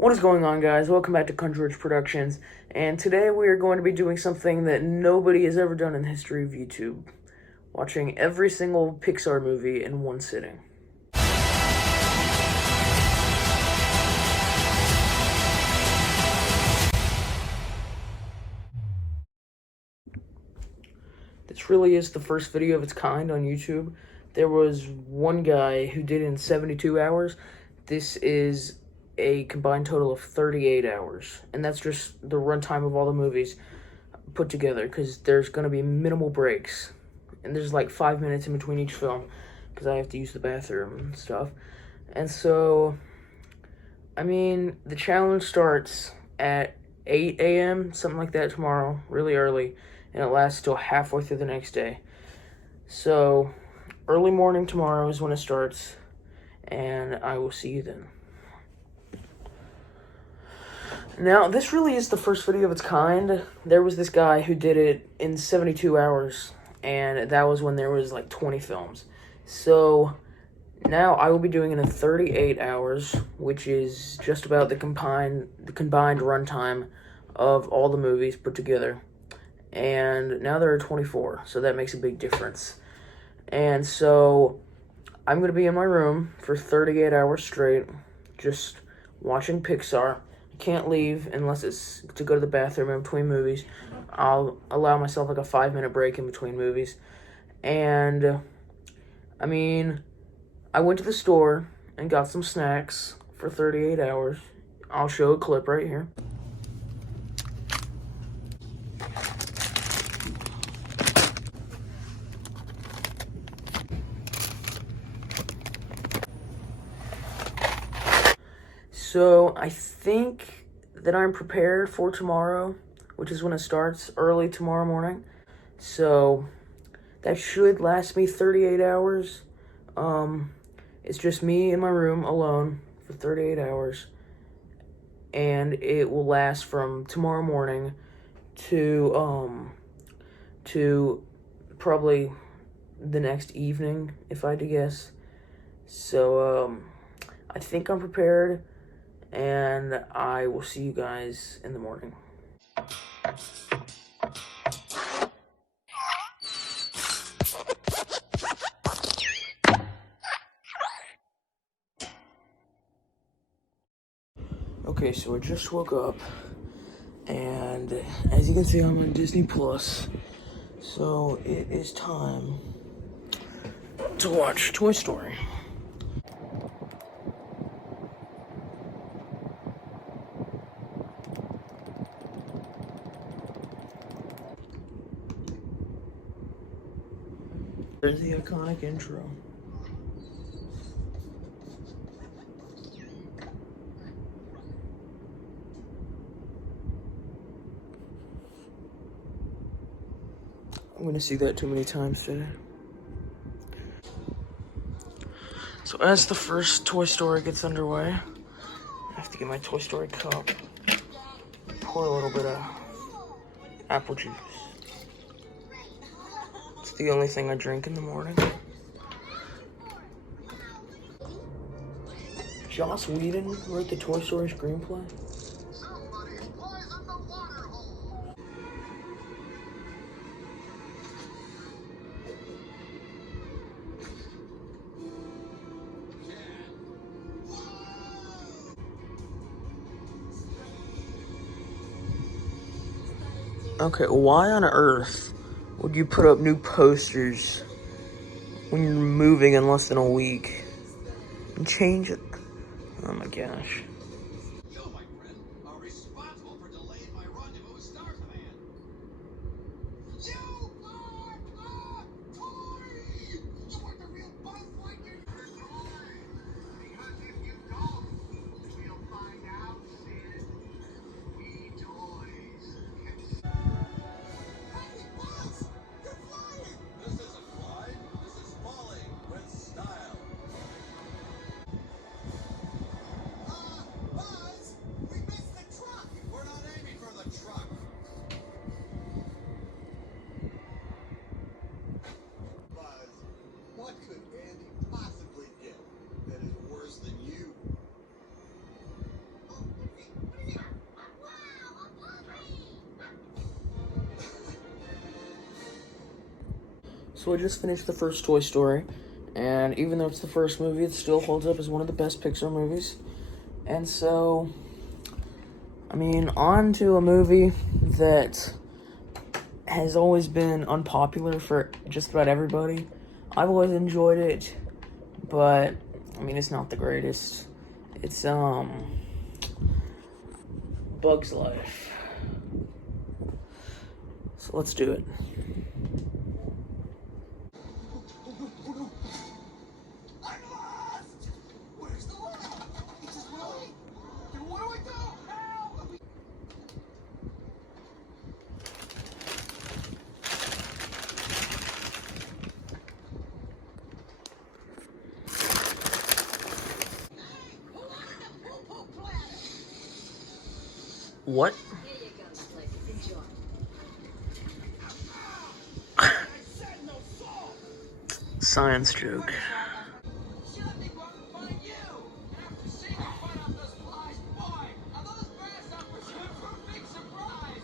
What is going on, guys? Welcome back to Country Rich Productions, and today we are going to be doing something that nobody has ever done in the history of YouTube. Watching every single Pixar movie in one sitting. This really is the first video of its kind on YouTube. There was one guy who did it in 72 hours. This is a combined total of 38 hours. And that's just the runtime of all the movies put together, because there's going to be minimal breaks. And there's like 5 minutes in between each film, because I have to use the bathroom and stuff. And so, the challenge starts at 8 a.m., something like that tomorrow, really early, and it lasts till halfway through the next day. So, early morning tomorrow is when it starts, and I will see you then. Now, this really is the first video of its kind. There was this guy who did it in 72 hours, and that was when there was like 20 films. So, now I will be doing it in 38 hours, which is just about the combined runtime of all the movies put together. And now there are 24, so that makes a big difference. And so I'm going to be in my room for 38 hours straight, just watching Pixar. Can't leave unless it's to go to the bathroom in between movies. I'll allow myself like a 5-minute break in between movies. And, I went to the store and got some snacks for 38 hours. I'll show a clip right here. So, I think that I'm prepared for tomorrow, which is when it starts, early tomorrow morning. So, that should last me 38 hours. It's just me in my room alone for 38 hours. And it will last from tomorrow morning to probably the next evening, if I had to guess. So, I think I'm prepared. And I will see you guys in the morning. Okay, so I just woke up, and as you can see, I'm on Disney Plus. So it is time to watch Toy Story. There's the iconic intro. I'm gonna see that too many times today. So as the first Toy Story gets underway, I have to get my Toy Story cup, pour a little bit of apple juice. It's the only thing I drink in the morning. Joss Whedon wrote the Toy Story screenplay. Okay, why on earth would you put up new posters when you're moving in less than a week? And change it. Oh my gosh. You, my friend, are responsible for delaying my rendezvous with Star Command. You are a toy! You are the real Buzz Lightyear. You're a toy! Because if you don't, we'll find out, Sid. We toys can... Hey, Buzz! You're flying! This isn't flying. This is falling with style. So I just finished the first Toy Story, and even though it's the first movie, it still holds up as one of the best Pixar movies. And so, I mean, on to a movie that has always been unpopular for just about everybody. I've always enjoyed it, but, I mean, it's not the greatest. It's, Bug's Life. So let's do it. I'm lost! Where's the light? It's just rolling. Then what do I do? Help! What? Here you go, Slick. Enjoy. I said no salt! Science joke. She let me go out and find you! After seeing you fight off those flies, boy, are those grasshoppers in for a big surprise!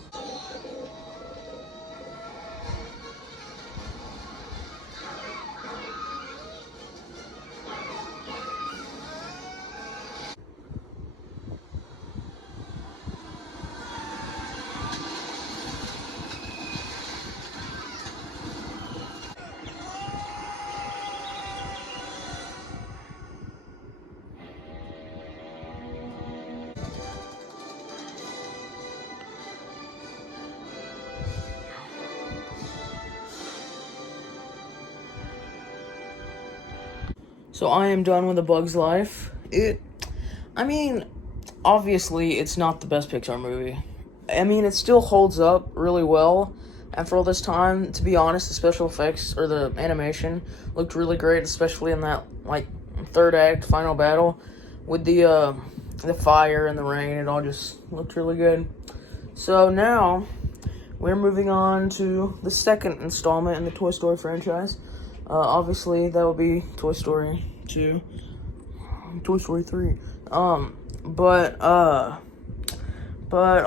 So I am done with A Bug's Life. I mean, obviously it's not the best Pixar movie. I mean, it still holds up really well after all this time. To be honest, the special effects or the animation looked really great, especially in that like third act final battle with the fire and the rain. It all just looked really good. So now we're moving on to the second installment in the Toy Story franchise. Obviously, that will be Toy Story 2, Toy Story 3. But I'll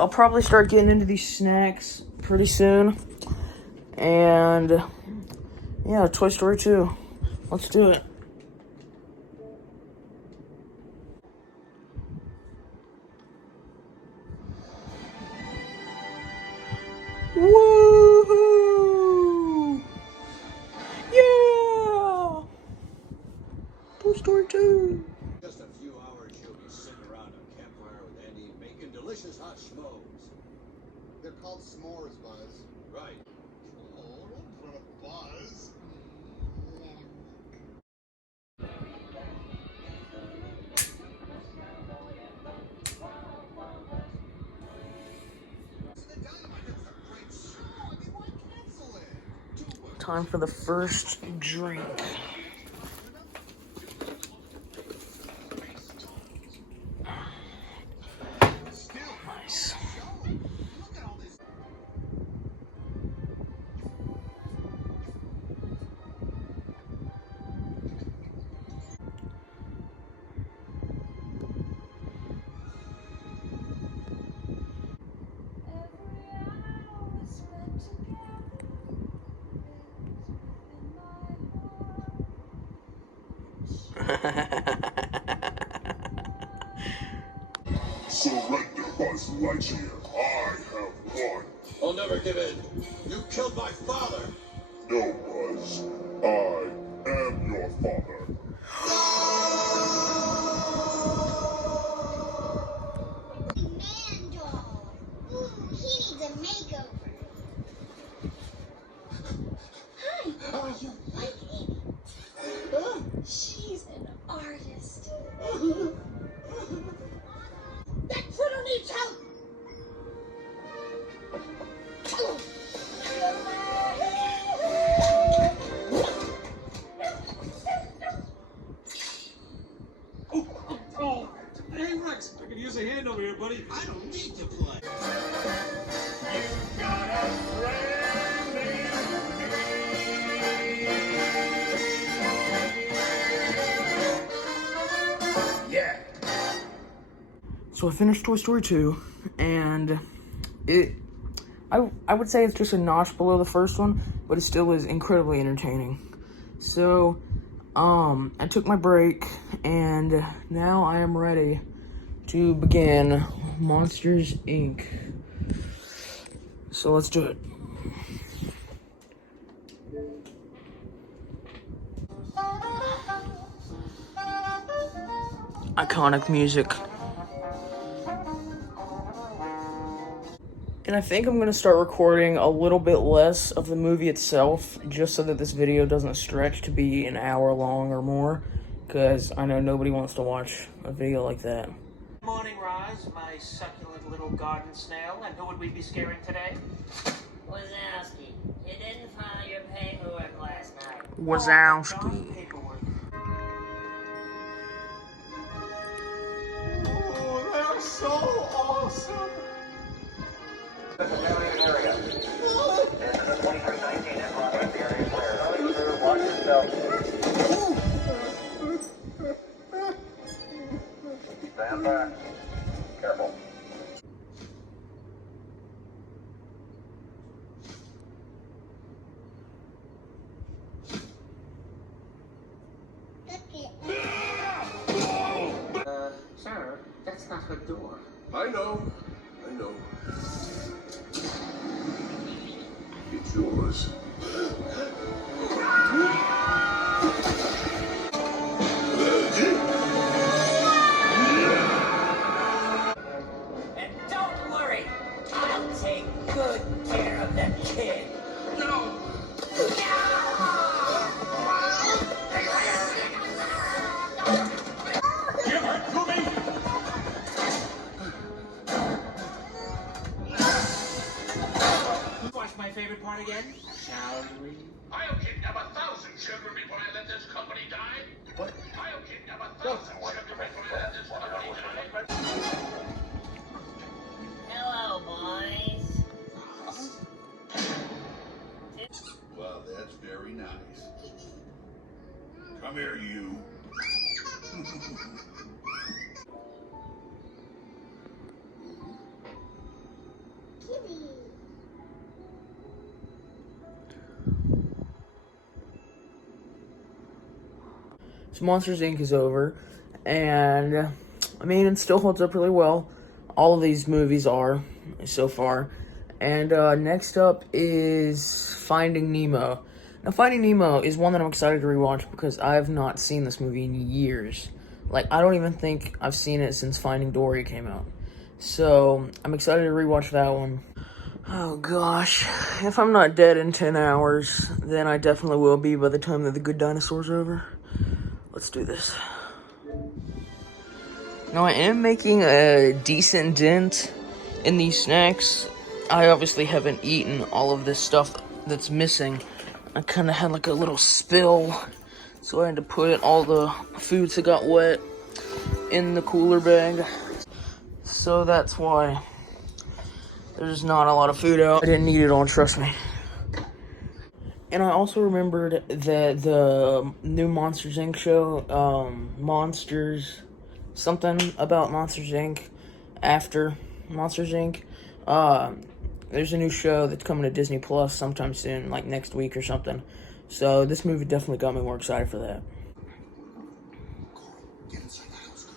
probably start getting into these snacks pretty soon. And, yeah, Toy Story 2. Let's do it. Woohoo! Yeah! Toy Story 2. Just a few hours, you'll be sitting around a campfire with Andy making delicious hot schmoes. They're called s'mores, Buzz. Right. Oh, don't put a Buzz. The dynamite is a great show. I mean, why cancel it? Time for the first drink. Nice. Look at all this. Surrender, Buzz Lightyear. I have won. I'll never give in. You killed my father. No, Buzz. I am your father. Man doll. He needs a makeover. Hi, oh, you like Amy? She's an artist. That critter needs help. Oh, hey Rex, I could use a hand over here, buddy. I don't need to play. Yeah. So I finished Toy Story 2, and I would say it's just a notch below the first one, but it still is incredibly entertaining. So, I took my break, and now I am ready to begin Monsters, Inc. So let's do it. Iconic music. And I think I'm going to start recording a little bit less of the movie itself, just so that this video doesn't stretch to be an hour long or more, because I know nobody wants to watch a video like that. Morning, Roz, my succulent little garden snail. And who would we be scaring today? Wazowski, you didn't file your paperwork last night. Wazowski. Paperwork. Oh, they're so awesome. Stand back. Careful. Look it. Sir, that's not her door. I know. It's yours. And don't worry, I'll take good care of that kid. No! Give her to me! Watch my favorite part again, shall we? I'll kidnap 1,000 children before I let this company die. What? I'll kidnap 1,000 children before I let this company die. Hello, boys. Well, that's very nice. Come here, you. Kitty. So Monsters, Inc. is over, and I mean, it still holds up really well. All of these movies are, so far. And next up is Finding Nemo. Now, Finding Nemo is one that I'm excited to rewatch because I have not seen this movie in years. Like, I don't even think I've seen it since Finding Dory came out. So, I'm excited to rewatch that one. Oh gosh, if I'm not dead in 10 hours, then I definitely will be by the time that The Good Dinosaur's over. Let's do this. Now, I am making a decent dent in these snacks. I obviously haven't eaten all of this stuff that's missing. I kind of had like a little spill, so I had to put all the foods that got wet in the cooler bag. So that's why there's not a lot of food out. I didn't need it all, trust me. And I also remembered that the new Monsters, Inc. show, Monsters, something about Monsters, Inc. after Monsters, Inc. There's a new show that's coming to Disney Plus sometime soon, like next week or something. So this movie definitely got me more excited for that. Get inside the house,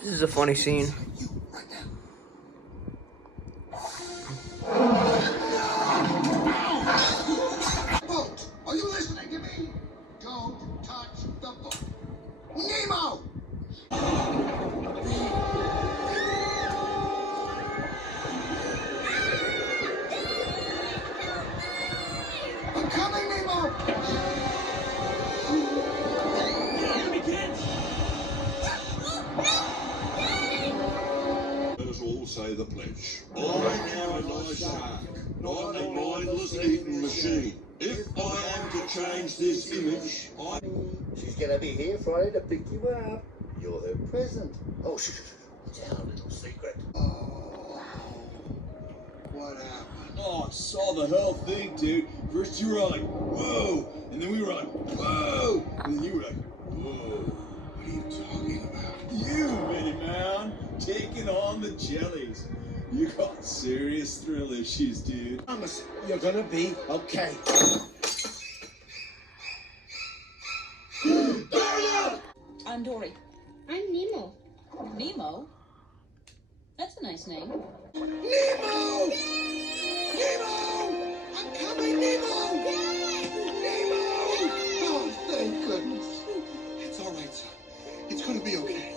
This is a funny scene. You, right now. Boat, are you listening to me? Don't touch the boat. Nemo! I'm coming, Nemo! Let us all say the pledge. I am Elijah, not a mindless eating machine. If I am to change this image, I... She's gonna be here Friday to pick you up. You're her present. Oh, shh. It's our little secret. Oh, what happened? Oh, I saw the whole thing, dude. First you were like, whoa, and then we were like, whoa, and then you were like, whoa. What are you talking about? You, Minnie Man. taking on the jellies. You got serious thrill issues, dude. Promise, you're gonna be okay. I'm Dory. I'm Nemo. Nemo? That's a nice name. Nemo! Nemo! I'm coming, Nemo! Nemo! Oh, thank goodness. It's all right, son. It's gonna be okay.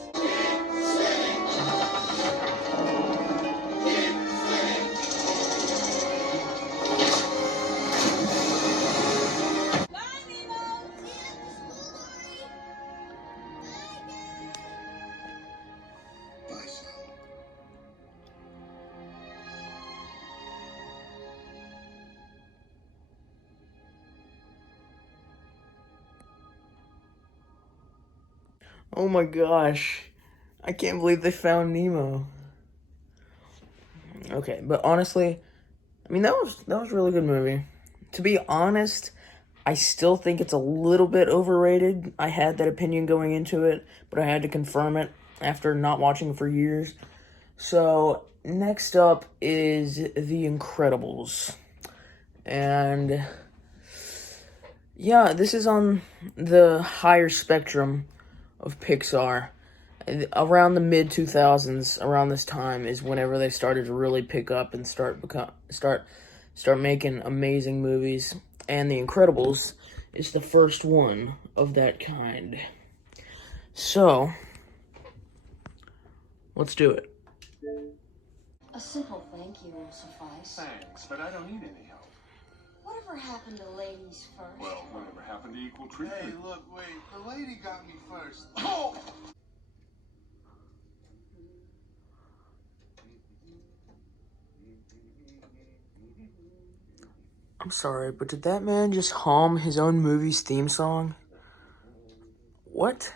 Bye, Nemo! Bye, son. Oh my gosh. I can't believe they found Nemo. Okay, but honestly, I mean that was a really good movie. To be honest, I still think it's a little bit overrated. I had that opinion going into it, but I had to confirm it after not watching it for years. So, next up is The Incredibles. And yeah, this is on the higher spectrum of Pixar. Around the mid 2000s, around this time is whenever they started to really pick up and start making amazing movies. And The Incredibles is the first one of that kind. So, let's do it. A simple thank you will suffice. Thanks, but I don't need any help. Whatever happened to ladies first? Well, whatever happened to equal treatment? Hey, look, wait. The lady got me first. Oh! I'm sorry, but did that man just hum his own movie's theme song? What?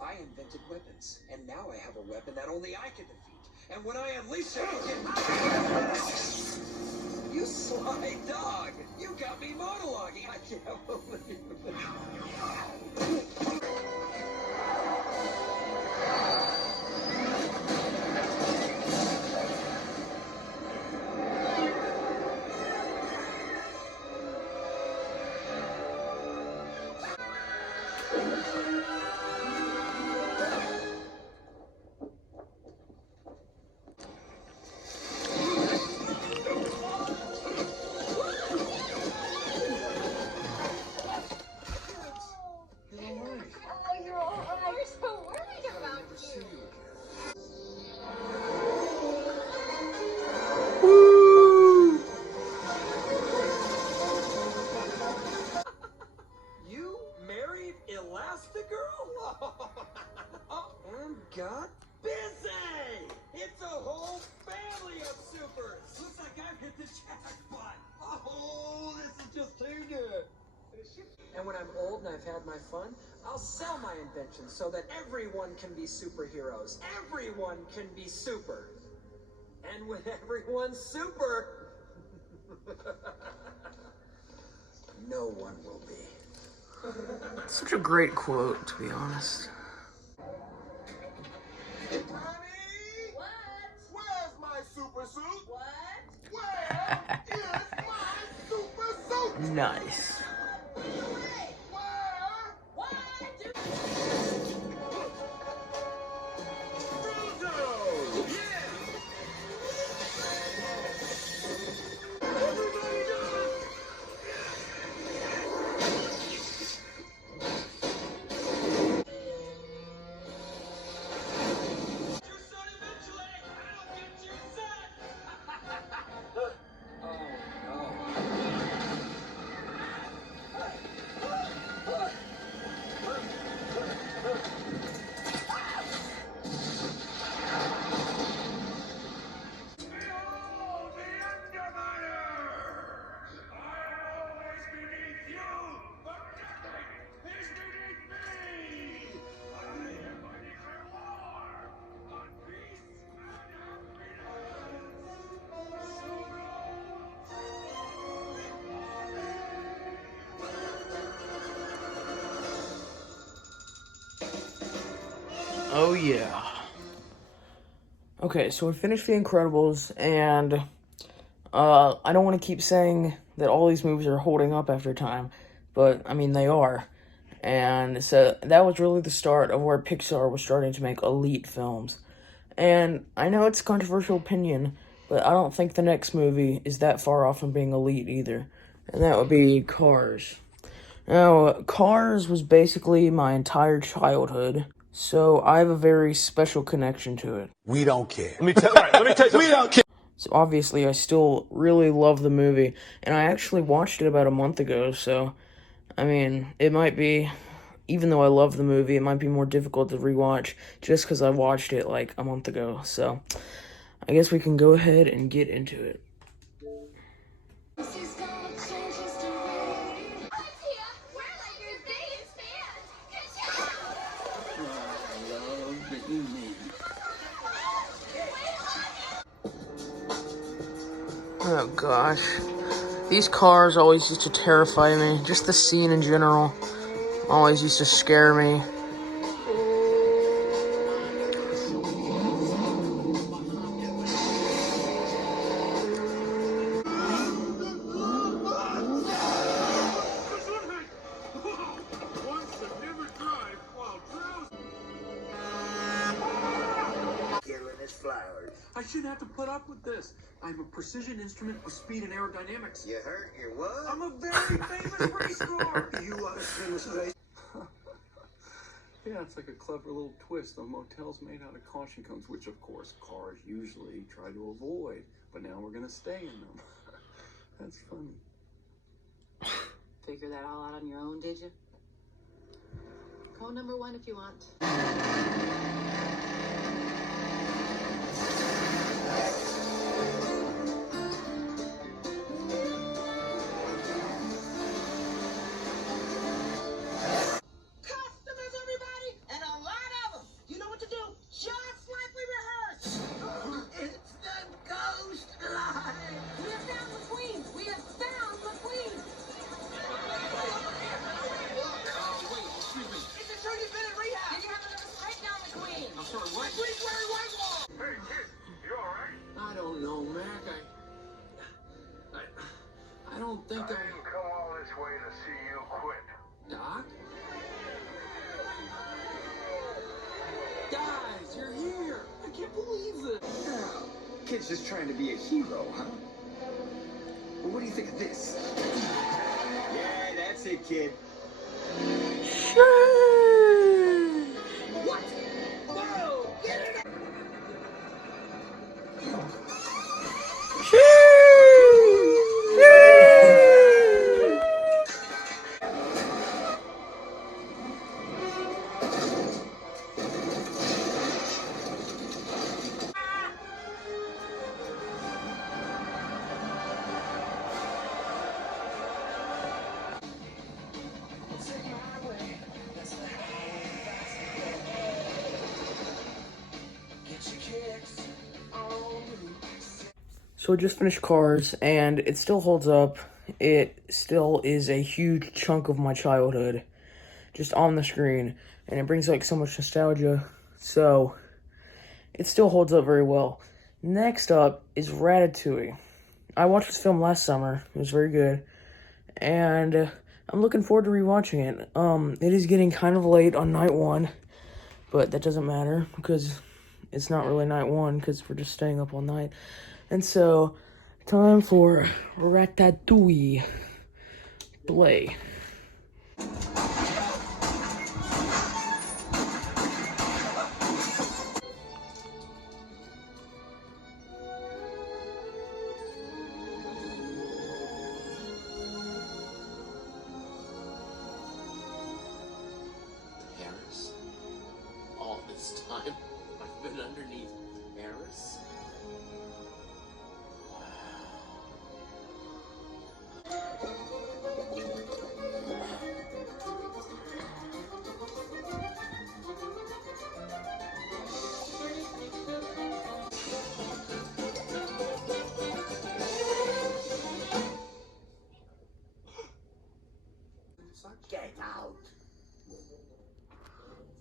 I invented weapons, and now I have a weapon that only I can defeat. And when I unleash it, you sly dog! You got me monologuing! I can't believe it. You're so worried about you. You married Elastigirl? And got busy! It's a whole family of supers! Looks like I've hit the jackpot! Oh, this is just too good! And when I'm old and I've had my fun, I'll sell my inventions so that everyone can be superheroes. Everyone can be super. And when everyone's super, no one will be. Such a great quote, to be honest. Honey? What? Where's my super suit? What? Where is my super suit? Nice. Where? Why do... yeah. Okay, so I finished The Incredibles, and I don't want to keep saying that all these movies are holding up after time, but, I mean, they are. And so that was really the start of where Pixar was starting to make elite films. And I know it's a controversial opinion, but I don't think the next movie is that far off from being elite either. And that would be Cars. Now, Cars was basically my entire childhood, so I have a very special connection to it. We don't care. Let me tell you something. We don't care. So obviously I still really love the movie, and I actually watched it about a month ago, so, I mean, it might be, even though I love the movie, it might be more difficult to rewatch just because I watched it like a month ago, so I guess we can go ahead and get into it. Oh gosh, these cars always used to terrify me. Just the scene in general always used to scare me. I shouldn't have to put up with this. I'm a precision instrument of speed and aerodynamics. You hurt your what? I'm a very famous race car. You are a famous race. Yeah, it's like a clever little twist on motels made out of caution cones, which of course cars usually try to avoid. But now we're gonna stay in them. That's funny. Figure that all out on your own, did you? Call number 1 if you want. I don't know, Mac. I don't think I didn't come all this way to see you quit. Doc? Guys, you're here! I can't believe it! Kid's just trying to be a hero, huh? Well, what do you think of this? Yeah, that's it, kid. What? Whoa! Get it! So I just finished Cars, and it still holds up. It still is a huge chunk of my childhood, just on the screen, and it brings like so much nostalgia, so it still holds up very well. Next up is Ratatouille. I watched this film last summer. It was very good, and I'm looking forward to rewatching it. It is getting kind of late on night 1, but that doesn't matter, because it's not really night 1, because we're just staying up all night. And so, time for Ratatouille. Play. Paris? All this time, I've been underneath Paris? Get out.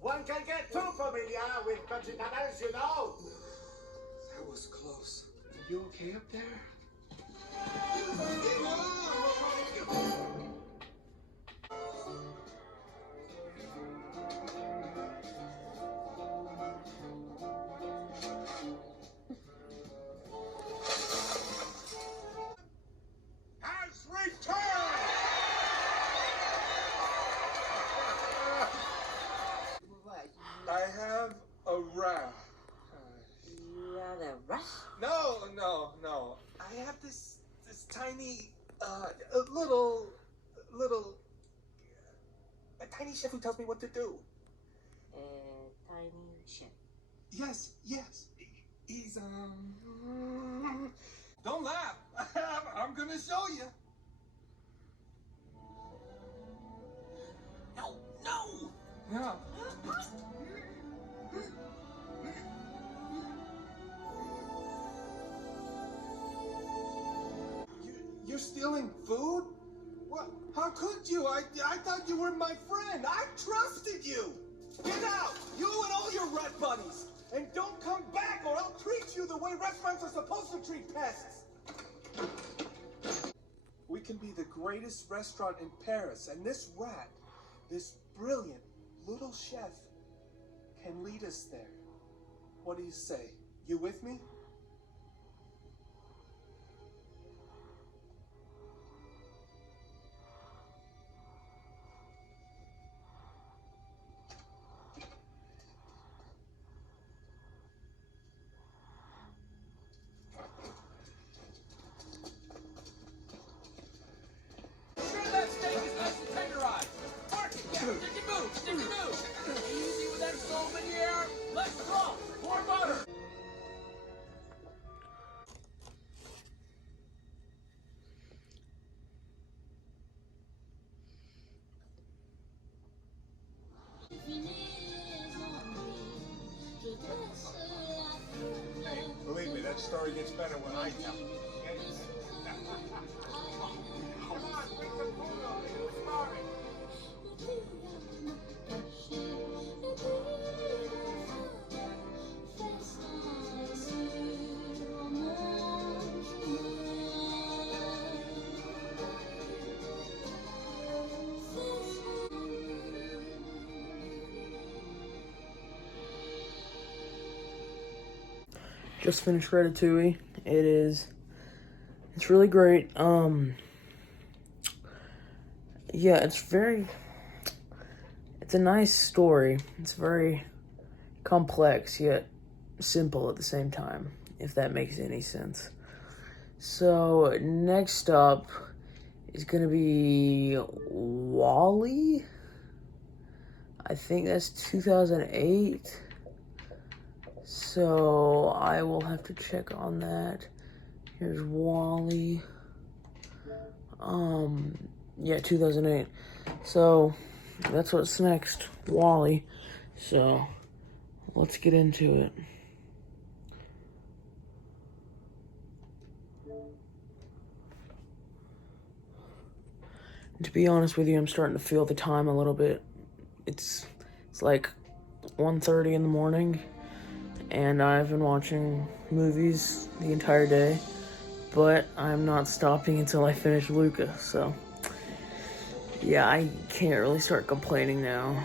One can get too familiar with country manners, you know. That was close. You okay up there? Has returned! I have a rat. You had a rat? No. I have this tiny, little, a tiny chef who tells me what to do. Tiny chef. Yes. He's, don't laugh. I'm gonna show you. No! Yeah. You're stealing food? What? How could you? I thought you were my friend. I trusted you. Get out, you and all your rat buddies, and don't come back, or I'll treat you the way restaurants are supposed to treat pests. We can be the greatest restaurant in Paris, and this rat, this brilliant little chef, can lead us there. What do you say? You with me? Sure that steak is nice and tenderized. Mark it, yeah. Stick and move. Easy with that foam in the air. Let's roll. More butter. Hey, believe me, that story gets better when I tell it. Okay? Come on, bring some food over. You're starving. Just finished Ratatouille. It's really great. Yeah, it's a nice story. It's very complex yet simple at the same time, if that makes any sense. So next up is gonna be WALL-E. I think that's 2008. So I will have to check on that. Here's WALL-E. Yeah, 2008. So that's what's next, WALL-E. So let's get into it. And to be honest with you, I'm starting to feel the time a little bit. It's like 1:30 in the morning, and I've been watching movies the entire day, but I'm not stopping until I finish Luca, so yeah, I can't really start complaining now.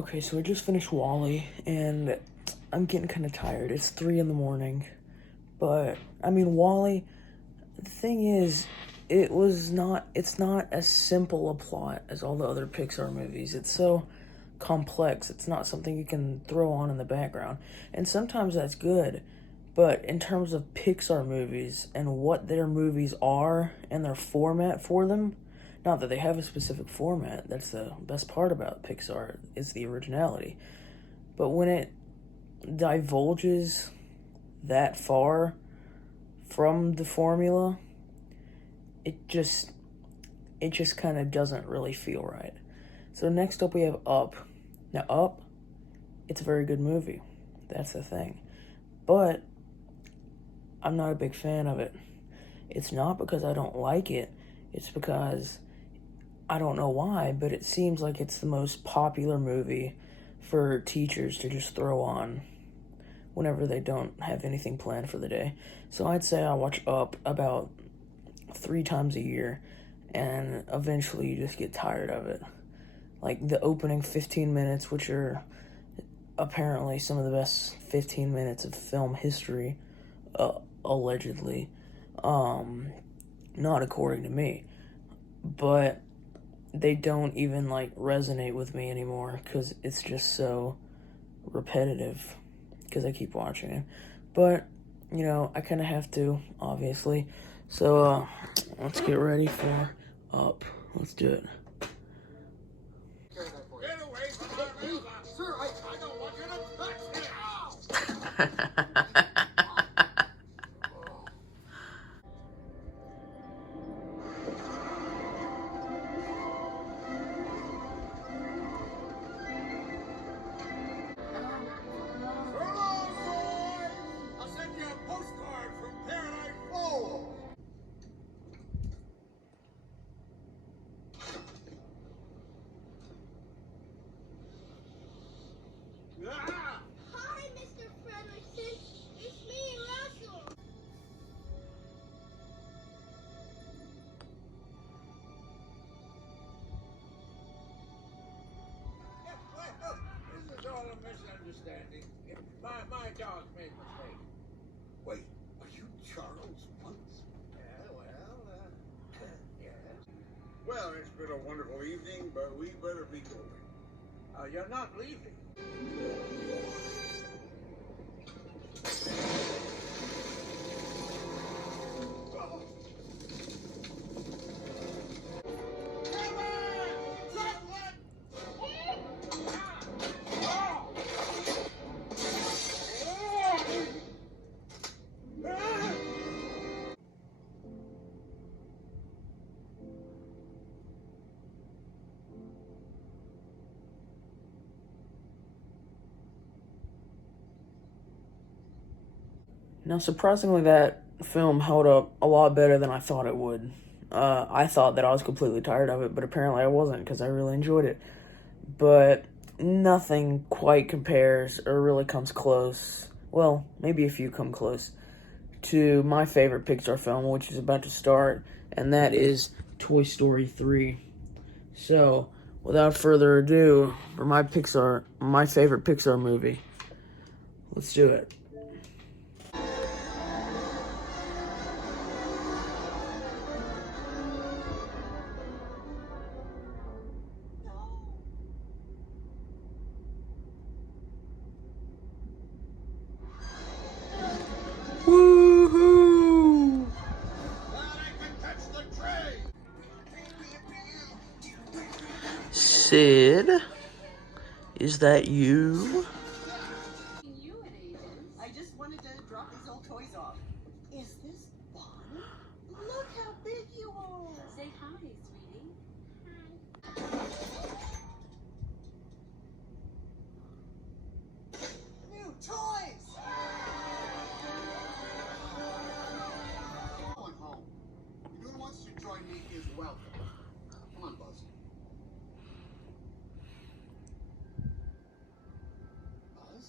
Okay, so I just finished Wall-E, and I'm getting kind of tired. It's 3 in the morning, but, I mean, Wall-E, the thing is, it's not as simple a plot as all the other Pixar movies. It's so complex. It's not something you can throw on in the background, and sometimes that's good, but in terms of Pixar movies and what their movies are and their format for them, not that they have a specific format, that's the best part about Pixar, is the originality. But when it divulges that far from the formula, it just kind of doesn't really feel right. So next up we have Up. Now Up, it's a very good movie. That's the thing. But I'm not a big fan of it. It's not because I don't like it. It's because I don't know why, but it seems like it's the most popular movie for teachers to just throw on whenever they don't have anything planned for the day. So I'd say I watch Up about 3 times a year, and eventually you just get tired of it. Like the opening 15 minutes, which are apparently some of the best 15 minutes of film history, allegedly. Not according to me. But they don't even, like, resonate with me anymore, because it's just so repetitive, because I keep watching it. But, you know, I kind of have to, obviously. So, let's get ready for Up. Let's do it. Get away from our mailbox! Sir, I don't want you to touch me! I'll send you a postcard from Paradise Falls! Hi, Mr. Fredrickson. It's me, Russell. This is all a misunderstanding. My dog made a mistake. Wait, are you Charles Punks? Yeah, well, yes. Well, it's been a wonderful evening, but we better be going. You're not leaving. Now, surprisingly, that film held up a lot better than I thought it would. I thought that I was completely tired of it, but apparently I wasn't, because I really enjoyed it. But nothing quite compares or really comes close. Well, maybe a few come close to my favorite Pixar film, which is about to start, and that is Toy Story 3. So, without further ado, for my favorite Pixar movie, let's do it. Woohoo! Sid, is that you? I just wanted to drop these old toys off. Is this fun? Look how big you are. Say hi, sweetie. New toys! Going home. Anyone who wants to join me is welcome. Come on, Buzz. Buzz?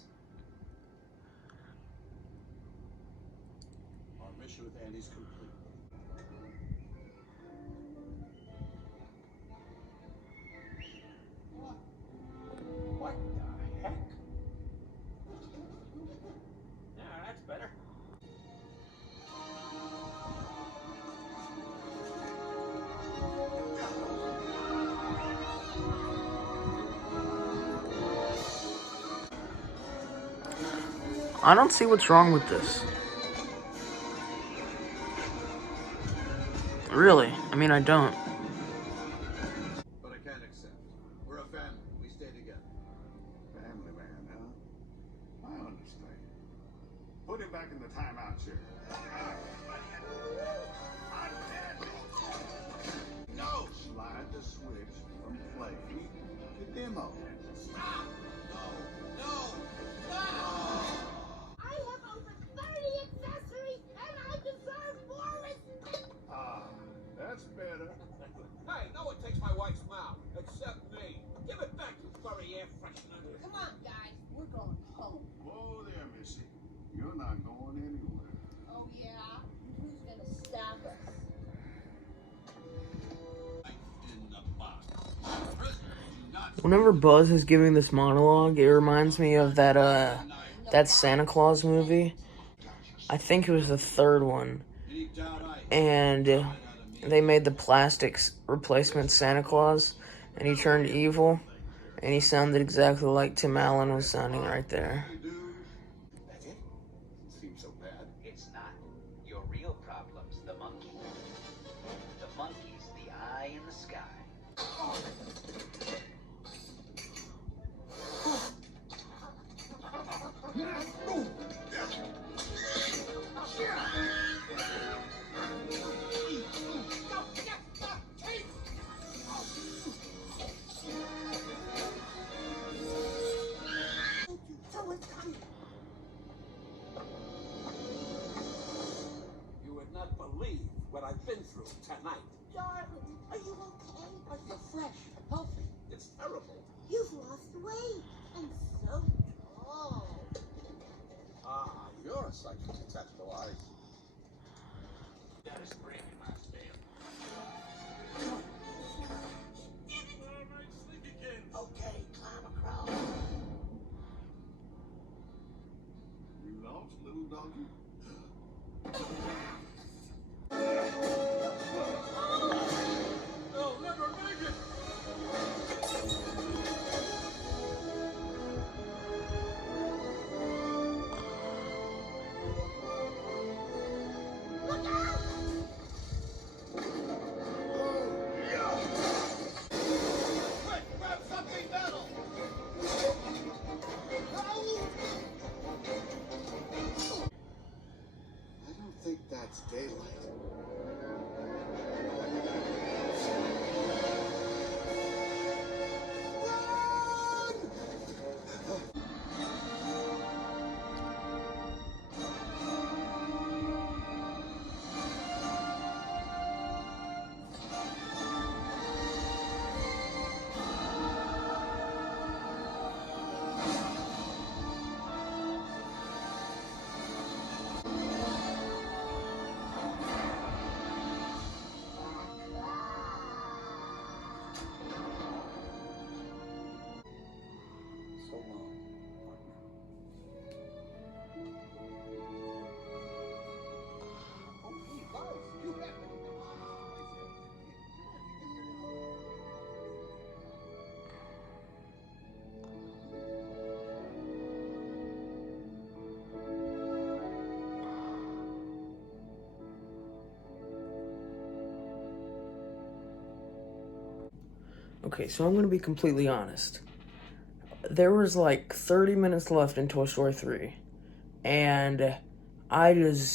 Our mission with Andy's complete. What? I don't see what's wrong with this. Really? I mean, I don't. But I can't accept. We're a family. We stay together. Family man, huh? I understand. Put him back in the timeout chair. No! Slide the switch from play to demo. Stop! No! No! No! I have over 30 accessories and I deserve more respect. Ah, that's better. Hey, no one takes my wife's mouth, except me. Give it back, you furry air freshener. Come on, guys. We're going home. Whoa there, Missy. You're not going anywhere. Oh, yeah? Who's gonna stop us? Whenever Buzz is giving this monologue, it reminds me of that Santa Claus movie. I think it was the third one. And they made the plastics replacement Santa Claus, and he turned evil, and he sounded exactly like Tim Allen was sounding right there. That's it? Seems so bad. It's not. Your real problem's the monkey. The monkey's the eye in the sky. Someone's coming. You would not believe what I've been through tonight. Darling, are you okay? I feel fresh, healthy. It's terrible. You've lost weight and so tall. Ah, you're a sight for detachable eyes. That is brand new last day. Okay, climb across. You lost, little doggy? They'll never make it. Look out! Quick, grab something metal! I don't think that's daylight. So long. Oh, hey, Buzz, you have Okay, so I'm gonna be completely honest. There was like 30 minutes left in Toy Story 3, and I'm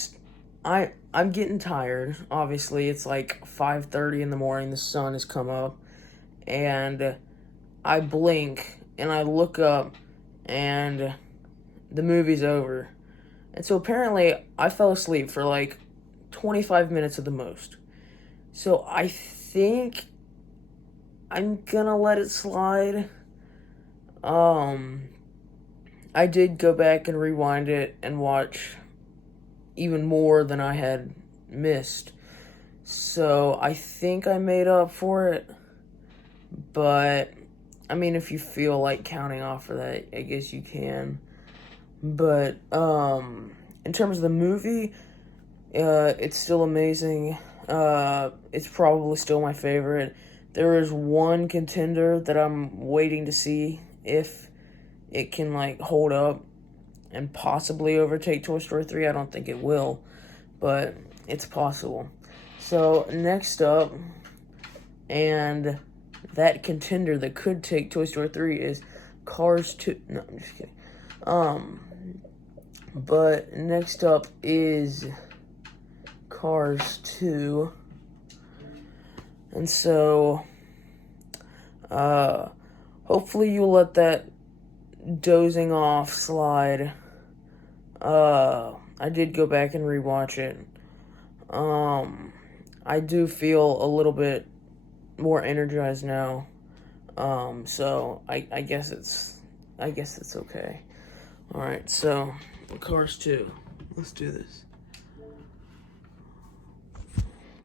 getting tired. Obviously, it's like 5:30 in the morning, the sun has come up, and I blink, and I look up, and the movie's over. And so apparently, I fell asleep for like 25 minutes at the most. So I think I'm gonna let it slide. I did go back and rewind it and watch even more than I had missed. So I think I made up for it. But, I mean, if you feel like counting off for that, I guess you can. But, in terms of the movie, it's still amazing. It's probably still my favorite. There is one contender that I'm waiting to see if it can, like, hold up. and possibly overtake Toy Story 3. I don't think it will, but it's possible. So, next up, and that contender that could take Toy Story 3 is Cars 2. No, I'm just kidding. But next up is Cars 2. And so, hopefully you'll let that dozing off slide. I did go back and rewatch it. I do feel a little bit more energized now. So I guess it's okay. Alright, so Cars 2. Let's do this.